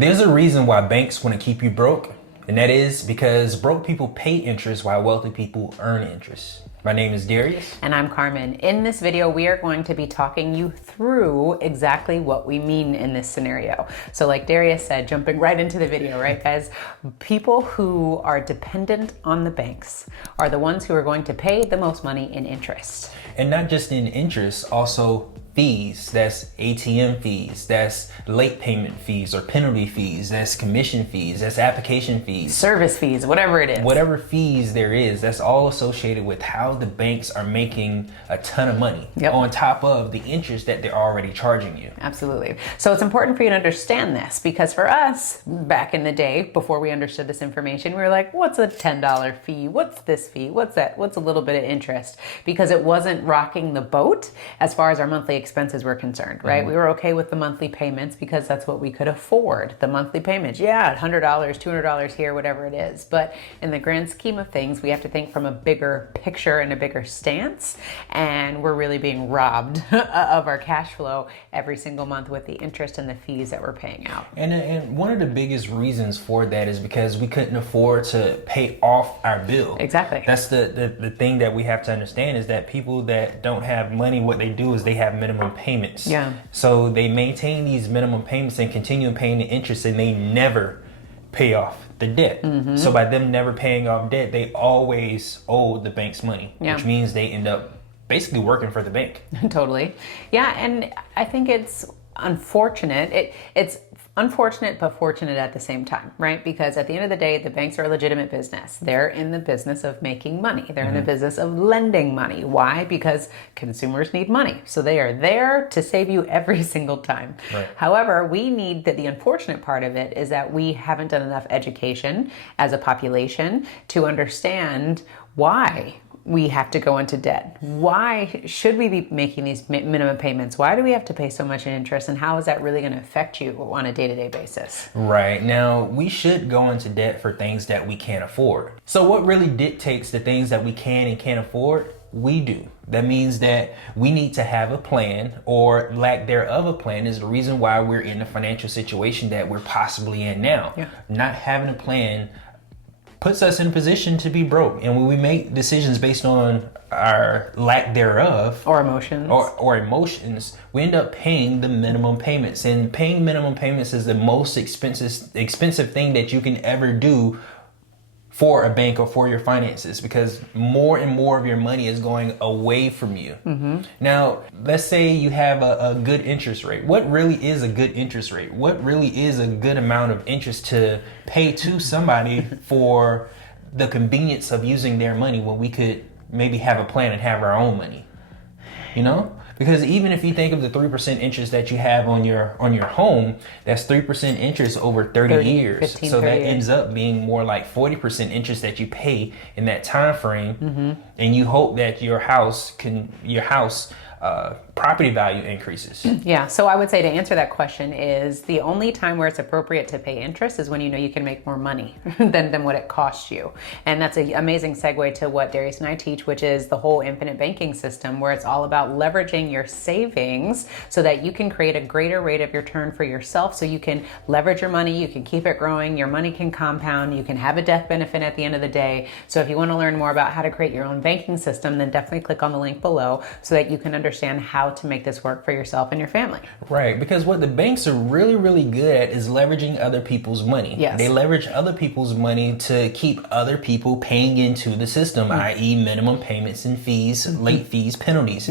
There's a reason why banks want to keep you broke, and that is because broke people pay interest while wealthy people earn interest. My name is Darius. And I'm Carmen. In this video, we are going to be talking you through exactly what we mean in this scenario. So like Darius said, jumping right into the video, right guys? People who are dependent on the banks are the ones who are going to pay the most money in interest. And not just in interest, also fees. That's ATM fees, that's late payment fees or penalty fees, that's commission fees, that's application fees, service fees, whatever it is. Whatever fees there is, that's all associated with how the banks are making a ton of money on top of the interest that they're already charging you. Absolutely. So it's important for you to understand this, because for us, back in the day, before we understood this information, we were like, what's a $10 fee? What's this fee? What's that? What's a little bit of interest? Because it wasn't rocking the boat as far as our monthly expenses were concerned, right? We were okay with the monthly payments because that's what we could afford. The monthly payments, yeah, $100, $200 here, whatever it is. But in the grand scheme of things, we have to think from a bigger picture and a bigger stance. And we're really being robbed of our cash flow every single month with the interest and the fees that we're paying out. And one of the biggest reasons for that is because we couldn't afford to pay off our bill. Exactly. That's the thing that we have to understand, is that people that don't have money, what they do is they have minimum payments. Yeah. So they maintain these minimum payments and continue paying the interest, and they never pay off the debt. So by them never paying off debt, they always owe the bank's money, which means they end up basically working for the bank. Totally. Yeah, and I think it's unfortunate. It's unfortunate but fortunate at the same time, right? Because at the end of the day, the banks are a legitimate business. They're in the business of making money. They're in the business of lending money. Why? Because consumers need money. So they are there to save you every single time. Right. However, we need the unfortunate part of it is that we haven't done enough education as a population to understand why we have to go into debt. Why should we be making these minimum payments? Why do we have to pay so much in interest? And how is that really going to affect you on a day-to-day basis? Right. Now, we should go into debt for things that we can't afford. So what really dictates the things that we can and can't afford? We do. That means that we need to have a plan, or lack thereof a plan is the reason why we're in the financial situation that we're possibly in now. Not having a plan puts us in a position to be broke. And when we make decisions based on our lack thereof or emotions we end up paying the minimum payments. And paying minimum payments is the most expensive thing that you can ever do for a bank or for your finances, because more and more of your money is going away from you. Now, let's say you have a good interest rate. What really is a good interest rate? What really is a good amount of interest to pay to somebody for the convenience of using their money when we could maybe have a plan and have our own money? You know? Because even if you think of the 3% interest that you have on your home, that's 3% interest over 30 years. 15, so 30 that years. ends up being more like 40% interest that you pay in that time frame. And you hope that your house property value increases. Yeah, so I would say to answer that question is the only time where it's appropriate to pay interest is when you know you can make more money than what it costs you. And that's an amazing segue to what Darius and I teach, which is the whole infinite banking system, where it's all about leveraging your savings so that you can create a greater rate of return for yourself, so you can leverage your money, you can keep it growing, your money can compound, you can have a death benefit at the end of the day. So if you want to learn more about how to create your own banking system, then definitely click on the link below so that you can understand how to make this work for yourself and your family. Right, because what the banks are really, really good at is leveraging other people's money. Yes. They leverage other people's money to keep other people paying into the system, i.e. minimum payments and fees, late fees, penalties.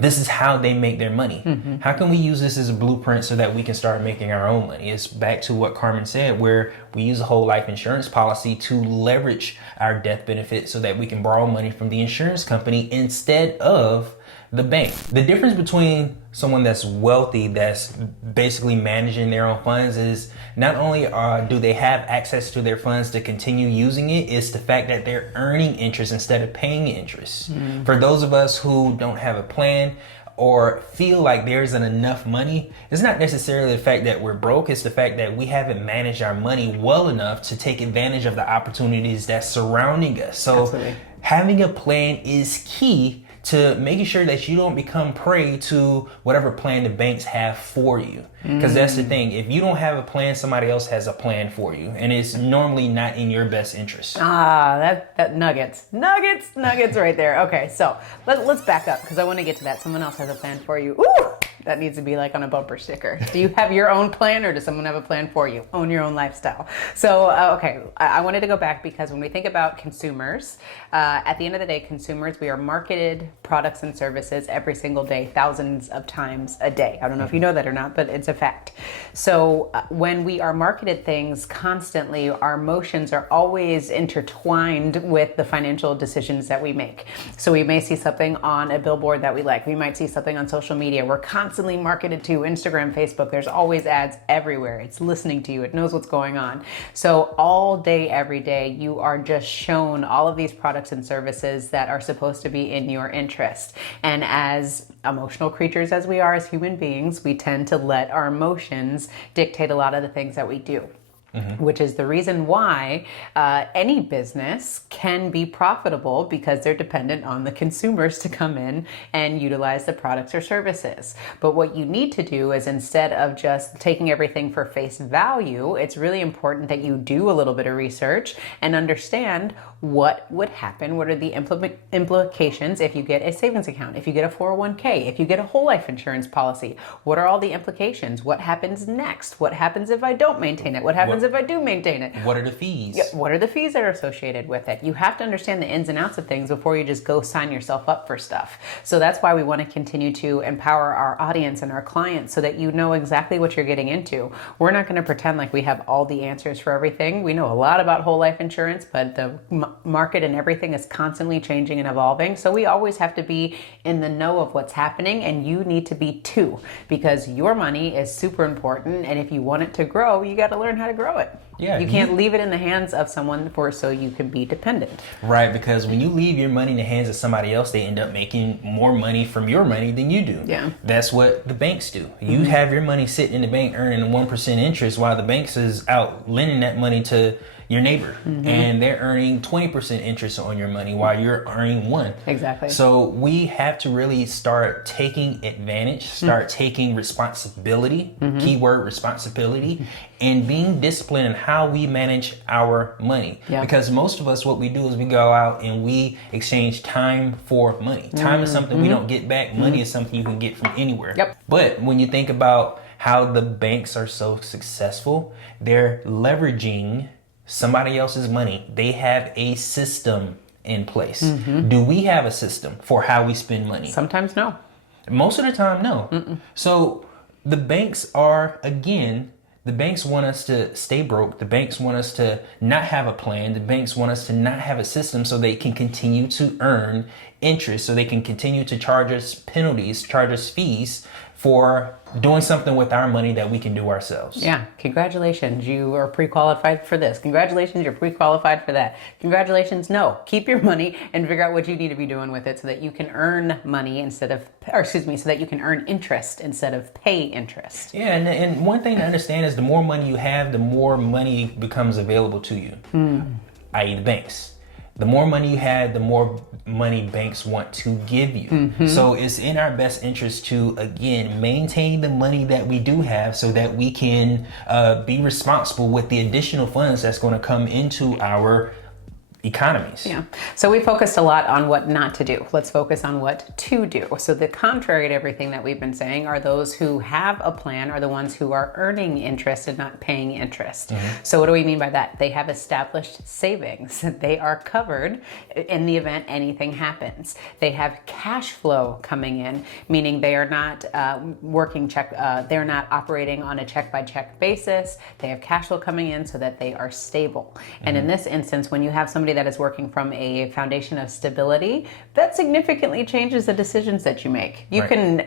This is how they make their money. How can we use this as a blueprint so that we can start making our own money? It's back to what Carmen said, where we use a whole life insurance policy to leverage our death benefit so that we can borrow money from the insurance company instead of the bank. The difference between someone that's wealthy, that's basically managing their own funds, is not only do they have access to their funds to continue using it, it's the fact that they're earning interest instead of paying interest. For those of us who don't have a plan or feel like there isn't enough money, it's not necessarily the fact that we're broke, it's the fact that we haven't managed our money well enough to take advantage of the opportunities that's surrounding us. So having a plan is key to making sure that you don't become prey to whatever plan the banks have for you. Because that's the thing. If you don't have a plan, somebody else has a plan for you. And it's normally not in your best interest. That nuggets right there. Okay, so let's back up because I want to get to that. Someone else has a plan for you. Ooh, that needs to be like on a bumper sticker. Do you have your own plan or does someone have a plan for you? Own your own lifestyle. So, okay, I wanted to go back because when we think about consumers, at the end of the day, consumers, we are marketed products and services every single day, thousands of times a day. I don't know if you know that or not, but it's a fact. So when we are marketed things constantly, our emotions are always intertwined with the financial decisions that we make. So we may see something on a billboard that we like. We might see something on social media. We're constantly marketed to Instagram, Facebook. There's always ads everywhere. It's listening to you. It knows what's going on. So all day, every day, you are just shown all of these products and services that are supposed to be in your interest. And as emotional creatures as we are as human beings, we tend to let our emotions dictate a lot of the things that we do. Which is the reason why any business can be profitable because they're dependent on the consumers to come in and utilize the products or services. But what you need to do is instead of just taking everything for face value, it's really important that you do a little bit of research and understand what would happen, what are the implications if you get a savings account, if you get a 401k, if you get a whole life insurance policy, what are all the implications? What happens next? What happens if I don't maintain it? What happens if I do maintain it? What are the fees? What are the fees that are associated with it? You have to understand the ins and outs of things before you just go sign yourself up for stuff. So that's why we want to continue to empower our audience and our clients so that you know exactly what you're getting into. We're not going to pretend like we have all the answers for everything. We know a lot about whole life insurance, but the market and everything is constantly changing and evolving. So we always have to be in the know of what's happening, and you need to be too, because your money is super important. And if you want it to grow, you got to learn how to grow it. Yeah, you can't leave it in the hands of someone so you can be dependent. Right, because when you leave your money in the hands of somebody else, they end up making more money from your money than you do. Yeah. That's what the banks do. You have your money sitting in the bank earning 1% interest while the banks is out lending that money to your neighbor, and they're earning 20% interest on your money while you're earning 1%. Exactly. So we have to really start taking advantage, start taking responsibility, keyword responsibility, and being disciplined in how we manage our money. Yeah. Because most of us, what we do is we go out and we exchange time for money. Time is something we don't get back. Money is something you can get from anywhere. Yep. But when you think about how the banks are so successful, they're leveraging somebody else's money. They have a system in place. Do we have a system for how we spend money? Sometimes no. Most of the time, no. So the banks are, again, the banks want us to stay broke. The banks want us to not have a plan. The banks want us to not have a system so they can continue to earn interest, so they can continue to charge us penalties, charge us fees for doing something with our money that we can do ourselves. Yeah, congratulations, you are pre-qualified for this. Congratulations, you're pre-qualified for that. Congratulations, no. Keep your money and figure out what you need to be doing with it so that you can earn money so that you can earn interest instead of pay interest. Yeah, and one thing to understand is the more money you have, the more money becomes available to you, i.e. the banks. The more money you have, the more money banks want to give you. So it's in our best interest to, again, maintain the money that we do have so that we can be responsible with the additional funds that's going to come into our economies. Yeah. So we focused a lot on what not to do. Let's focus on what to do. So the contrary to everything that we've been saying are those who have a plan are the ones who are earning interest and not paying interest. So what do we mean by that? They have established savings. They are covered in the event anything happens. They have cash flow coming in, meaning they are not they're not operating on a check-by-check basis. They have cash flow coming in so that they are stable. And in this instance, when you have somebody that is working from a foundation of stability, that significantly changes the decisions that you make. You can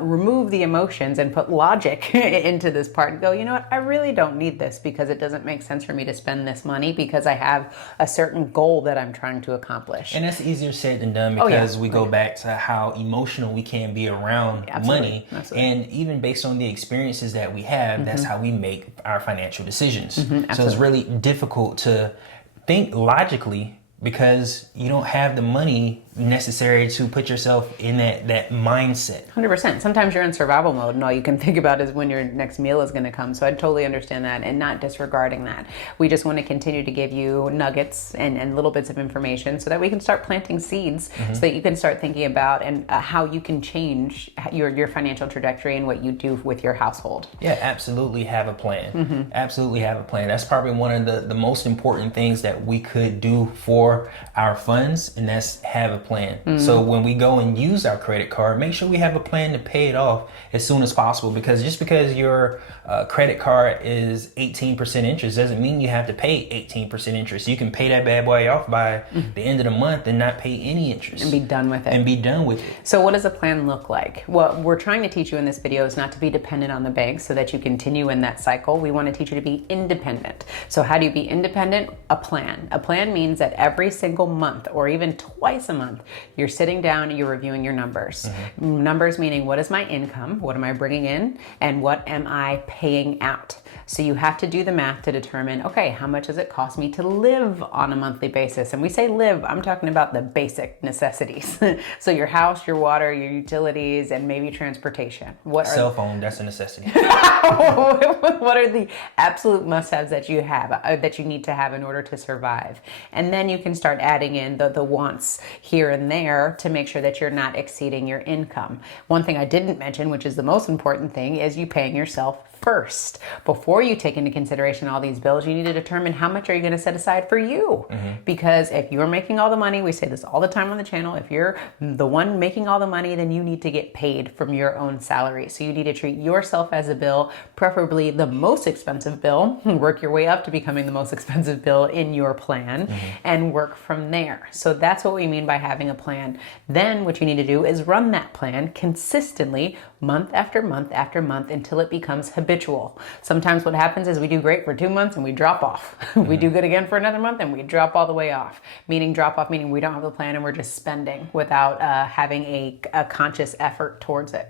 remove the emotions and put logic into this part and go, you know what, I really don't need this because it doesn't make sense for me to spend this money because I have a certain goal that I'm trying to accomplish. And that's easier said than done because we go back to how emotional we can be around money. And even based on the experiences that we have, that's how we make our financial decisions. So it's really difficult to think logically because you don't have the money necessary to put yourself in that mindset. 100%. Sometimes you're in survival mode and all you can think about is when your next meal is going to come. So I totally understand that and not disregarding that. We just want to continue to give you nuggets and little bits of information so that we can start planting seeds so that you can start thinking about and how you can change your financial trajectory and what you do with your household. Yeah, absolutely have a plan. Absolutely have a plan. That's probably one of the most important things that we could do for our funds, and that's have a plan. So when we go and use our credit card, make sure we have a plan to pay it off as soon as possible, because just because your credit card is 18% interest doesn't mean you have to pay 18% interest. You can pay that bad boy off by the end of the month and not pay any interest. And be done with it. So what does a plan look like? What we're trying to teach you in this video is not to be dependent on the bank so that you continue in that cycle. We want to teach you to be independent. So how do you be independent? A plan. A plan means that every single month or even twice a month, you're sitting down and you're reviewing your numbers. Numbers meaning, what is my income? What am I bringing in? And what am I paying out? So you have to do the math to determine, okay, how much does it cost me to live on a monthly basis? And we say live, I'm talking about the basic necessities. So your house, your water, your utilities, and maybe transportation. Cell phone, that's a necessity. What are the absolute must-haves that you have, that you need to have in order to survive? And then you can start adding in the wants here and there to make sure that you're not exceeding your income. One thing I didn't mention, which is the most important thing, is you paying yourself first. Before you take into consideration all these bills, you need to determine how much are you going to set aside for you. Because if you're making all the money, we say this all the time on the channel, if you're the one making all the money, then you need to get paid from your own salary. So you need to treat yourself as a bill, preferably the most expensive bill, work your way up to becoming the most expensive bill in your plan and work from there. So that's what we mean by having a plan. Then what you need to do is run that plan consistently month after month after month until it becomes habitual. Sometimes what happens is we do great for 2 months and we drop off. We do good again for another month and we drop all the way off. Meaning drop off, meaning we don't have a plan and we're just spending without having a conscious effort towards it.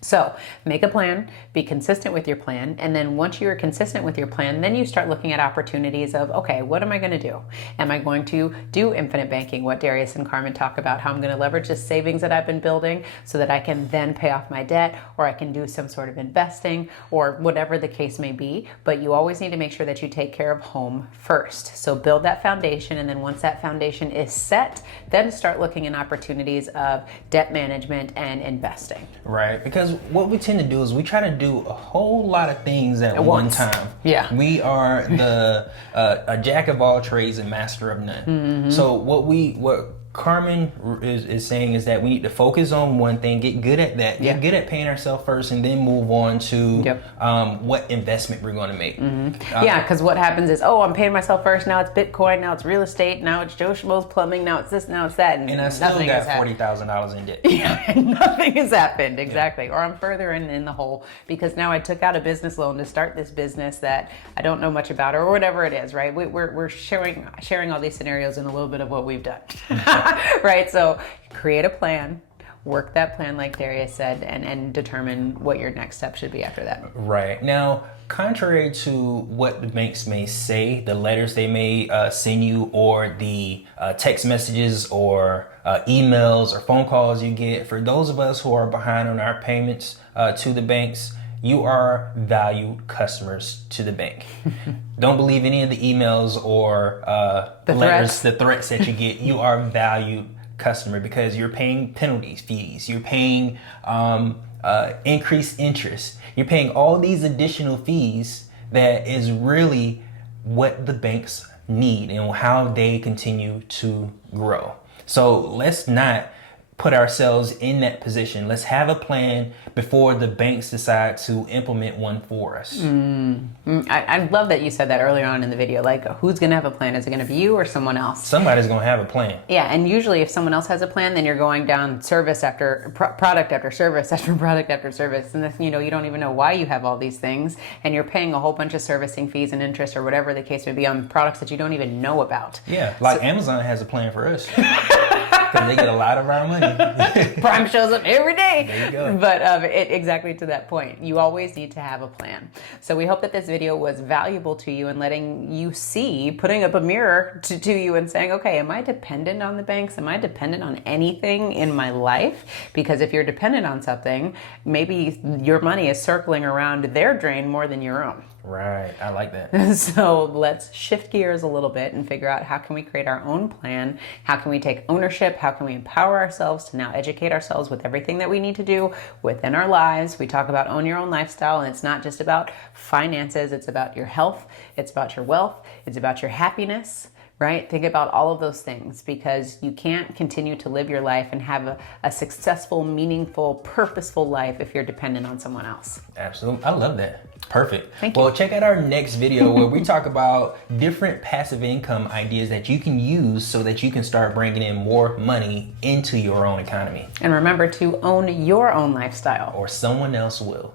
So make a plan, be consistent with your plan, and then once you're consistent with your plan, then you start looking at opportunities of, okay, what am I going to do? Am I going to do infinite banking, what Darius and Carmen talk about, how I'm going to leverage the savings that I've been building so that I can then pay off my debt, or I can do some sort of investing, or whatever the case may be. But you always need to make sure that you take care of home first. So build that foundation, and then once that foundation is set, then start looking at opportunities of debt management and investing. Right, because what we tend to do is we try to do a whole lot of things at one time. Yeah. We are a jack of all trades and master of none. So what Carmen is saying is that we need to focus on one thing, get good at that, get good at paying ourselves first, and then move on to what investment we're going to make. Yeah, because what happens is, I'm paying myself first, now it's Bitcoin, now it's real estate, now it's Joe Schmo's plumbing, now it's this, now it's that. And I still got $40,000 in debt. Yeah, and nothing has happened, exactly. Yeah. Or I'm further in the hole because now I took out a business loan to start this business that I don't know much about, or whatever it is, right? We're sharing all these scenarios and a little bit of what we've done. Right, so create a plan, work that plan like Darius said, and determine what your next step should be after that. Right. Now, contrary to what the banks may say, the letters they may send you, or the text messages or emails or phone calls you get, for those of us who are behind on our payments to the banks, you are valued customers to the bank. Don't believe any of the emails or the threats that you get. You are a valued customer because you're paying penalties, fees. You're paying increased interest. You're paying all these additional fees that is really what the banks need and how they continue to grow. So let's not put ourselves in that position. Let's have a plan before the banks decide to implement one for us. I love that you said that earlier on in the video. Like, who's going to have a plan? Is it going to be you or someone else? Somebody's going to have a plan. Yeah, and usually if someone else has a plan, then you're going down service after product after service after product after service. And you don't even know why you have all these things. And you're paying a whole bunch of servicing fees and interest or whatever the case may be on products that you don't even know about. Yeah, like Amazon has a plan for us. Because they get a lot of our money. Prime shows up every day. There you go. But exactly to that point, you always need to have a plan. So we hope that this video was valuable to you and letting you see, putting up a mirror to you and saying, okay, am I dependent on the banks? Am I dependent on anything in my life? Because if you're dependent on something, maybe your money is circling around their drain more than your own. Right. I like that. So let's shift gears a little bit and figure out how can we create our own plan? How can we take ownership? How can we empower ourselves to now educate ourselves with everything that we need to do within our lives? We talk about own your own lifestyle, and it's not just about finances. It's about your health. It's about your wealth. It's about your happiness. Right? Think about all of those things, because you can't continue to live your life and have a successful, meaningful, purposeful life if you're dependent on someone else. Absolutely. I love that. Perfect. Thank you. Well, check out our next video where we talk about different passive income ideas that you can use so that you can start bringing in more money into your own economy. And remember to own your own lifestyle. Or someone else will.